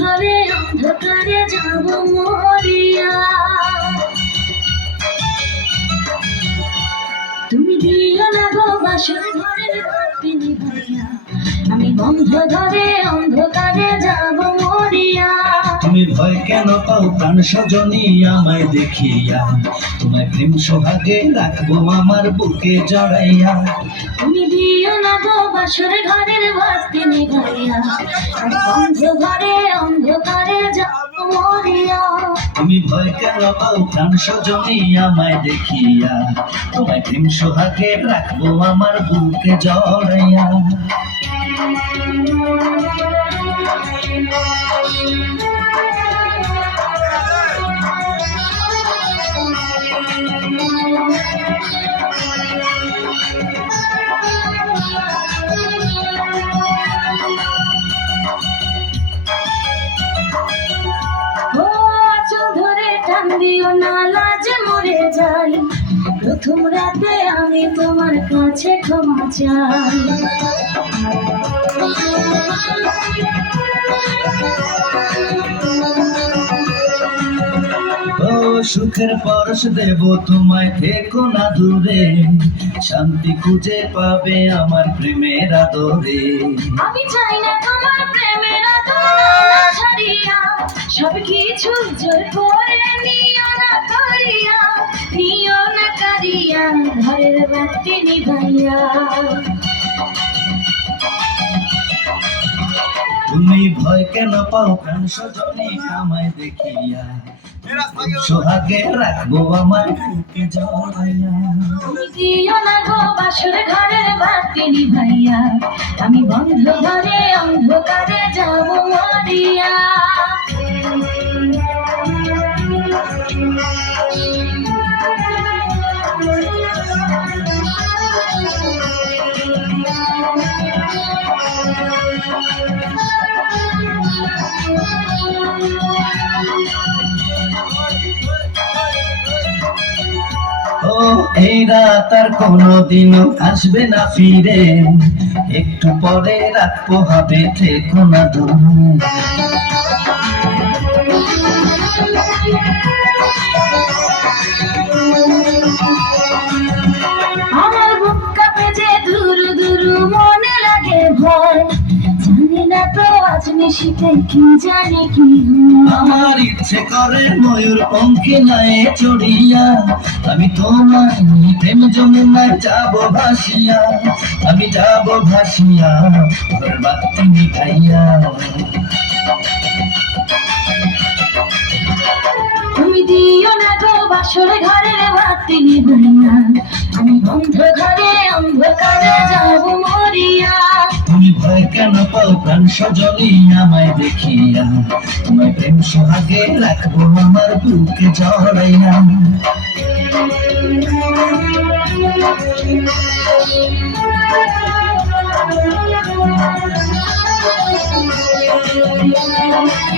ঘরে অন্ধকারে যাব মরিয়া। তুমি দিও না গো বাসর ঘরের বাতি নিভাইয়া, আমি বন্ধ ঘরে অন্ধকারে যাব মরিয়া। তুমি ভয় কেন পাও প্রাণ সজনী আমায় দেখিয়া, তোমায় প্রেম সোহাগে রাখবো আমার বুকে জড়াইয়া। তুমি দিও না গো বাসর ঘরের বাতি নিভাইয়া, আমি বন্ধ ঘরে অন্ধকারে যাব মরিয়া। তুমি ভয় কেন পাও প্রাণ সজনী আমায় দেখিয়া, তোমায় প্রেম সোহাগে রাখবো আমার বুকে জড়াইয়া। দিও না লাজে মরে যাই, প্রথম রাতে আমি তোমার কাছে ক্ষমা চাই। ও সুখের পরশ দেব তোমায়, থেকো না দূরে, শান্তি খুঁজে পাবে আমার প্রেমের আদরে। আমি চাই না তোমার প্রেমের আদর ছাড়িয়া, সব কিছু জোর করে নিও না করিয়া, নিও না করিয়া ঘরের বাতি নিভাইয়া। তুমি ভয় কেন পাও প্রাণ সজনী আমায় দেখিয়া, সোহাগে রাখবো আমার বুকে জড়াইয়া। তুমি দিও না গো বাসর ঘরের বাতি নিভাইয়া, আমি বন্ধ ঘরে অন্ধকারে যাব মরিয়া। ও এই রাত আর কোনোদিনও আসবে না ফিরে, একটু পরে রাত পোহাবে, থেকো না দূরে। আমার বুক কাঁপে যে দুরু দুরু, মনে লাগে ভয়, জানি না তো আজ নিশিতে কি জানি কি হয়। আমার ইচ্ছে করে ময়ূর পঙ্খে নায়ে চড়িয়া, আমি তোমায় প্রেম যমুনায় যাব ভাসিয়া, আমি যাব ভাসিয়া ঘরের বাতি নিভাইয়া। তুমি দিও না গো বাসর ঘরের বাতি নিভাইয়া, আমি বন্ধ ঘরে অন্ধকারে যাব মরিয়া। তুমি ভয় কেন পাও প্রাণ সজনী আমায় দেখিয়া, তোমায় প্রেম সোহাগে রাখবো আমার বুকে জড়াইয়া।